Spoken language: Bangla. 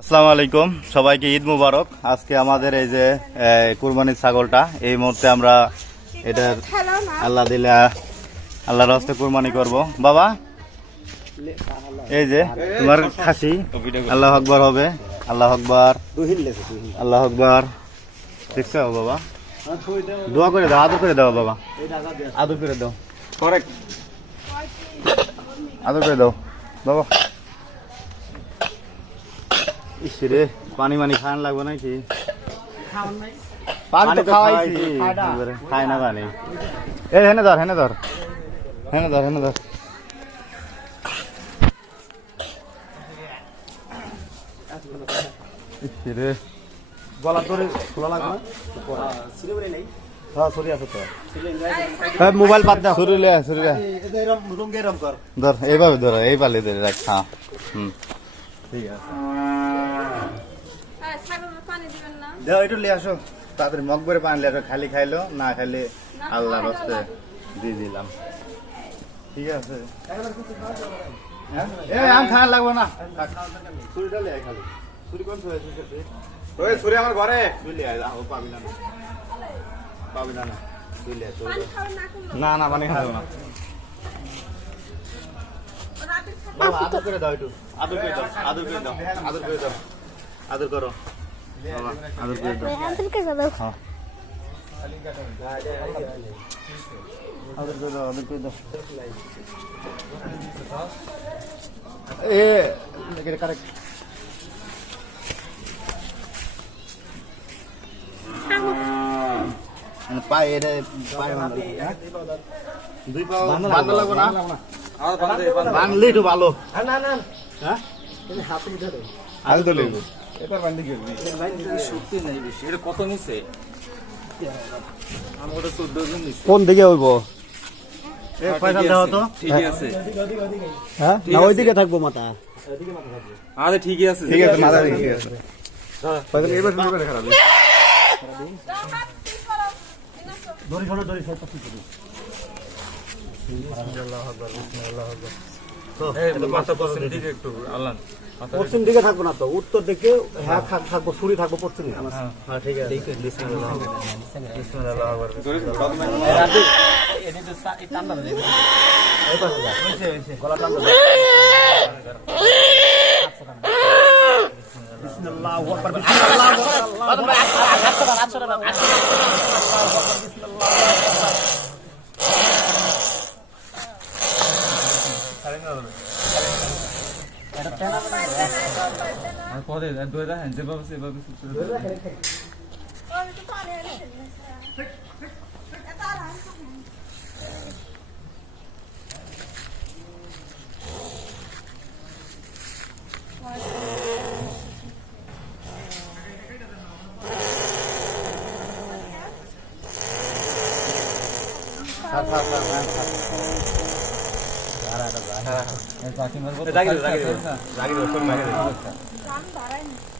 আসসালামু আলাইকুম, সবাইকে ঈদ মুবারক। আজকে আমাদের এই যে কুরবানির ছাগলটা এই মুহূর্তে আমরা এটা আল্লাহ দিলে আল্লাহর রাস্তায় কুরবানি করব। বাবা, এই যে তোমার খাসি, আল্লাহ আকবার হবে। আল্লাহ আকবার, আল্লাহ আকবার। দেখছো বাবা, দোয়া করে দাও, আদর করে দাও বাবা, আদর করে দাও, আদর করে দাও বাবা। ইসরে পানি মানি খান লাগবে নাকি? পানি তো খাওয়াইছি, খায় না পানি। এই হেনে ধর, হেনে ধর, হেনে ধর, হেনে ধর। ইসরে গলা ধরে খোলা লাগবে না? মোবাইল বাদ দাও, সরিলে সরিলে ধর, এইভাবে ধর, এই পালে ধরে রাখ। হ্যাঁ, ঠিক আছে। দাও একটু লিয়ে আসো, তাড়াতাড়ি মগ করে পানি লিয়ে আসো। খালি খাইলো না, খাইলে আল্লাহর রাস্তে দিয়ে দিলাম। ঠিক আছে, আম খাওয়া লাগবো না। ছুরিটা লিয়ে আয়, খালি ছুরি কোন ছুরি আমার ঘরে ছুরি আয়, পাবি না, পাবি না, না না পানি খাবো না। আদর করে দাও, একটু আদর করে দাও, আদর করে দাও, আদর করে দাও, আদর করো বাবা, আদর করে দাও। হ্যাঁ, আদর করে দাও, আদর করে দাও। এ কারেক্ট পায়ে পায়ে দুই পা বাঁধা লাগবো না? বাঁধলে একটু ভালো। হাতে তো লেগো, এবার বাঁধলে কি হবে? শক্তি নাই বেশি। এটা কত নিছে? আমার 14 জন নিছে। কোন দিকে হইব? এই পয়সা দাও তো। ঠিকই আছে। হ্যাঁ, না ওই দিকে থাকবো মাথা। ওইদিকে মাথা থাকবে। আরে ঠিকই আছে। ঠিক আছে, মাথা ঠিকই আছে। পয়সা এবার শুরু করে খারাপ। দড়ি ধরো, দড়ি সব কিছু ধরো। আল্লাহু আকবার, আল্লাহু আকবার। তো এই মাথা পশ্চিম দিকে একটু আল্লাহ। পশ্চিম দিকে থাকবো না তো, উত্তর দিকে। হ্যাঁ থাকবো, ছুরি থাকবো পশ্চিমে। হ্যাঁ ঠিক আছে। বিসমিল্লাহ, বিসমিল্লাহ, আল্লাহু আকবার। রাতে এনে তো এই টান্ডা দেবে। এই পাশে যা, হইছে গলা টান্ডা দে। বিসমিল্লাহু আকবার, বিসমিল্লাহু আকবার, আল্লাহু আকবার। জাগির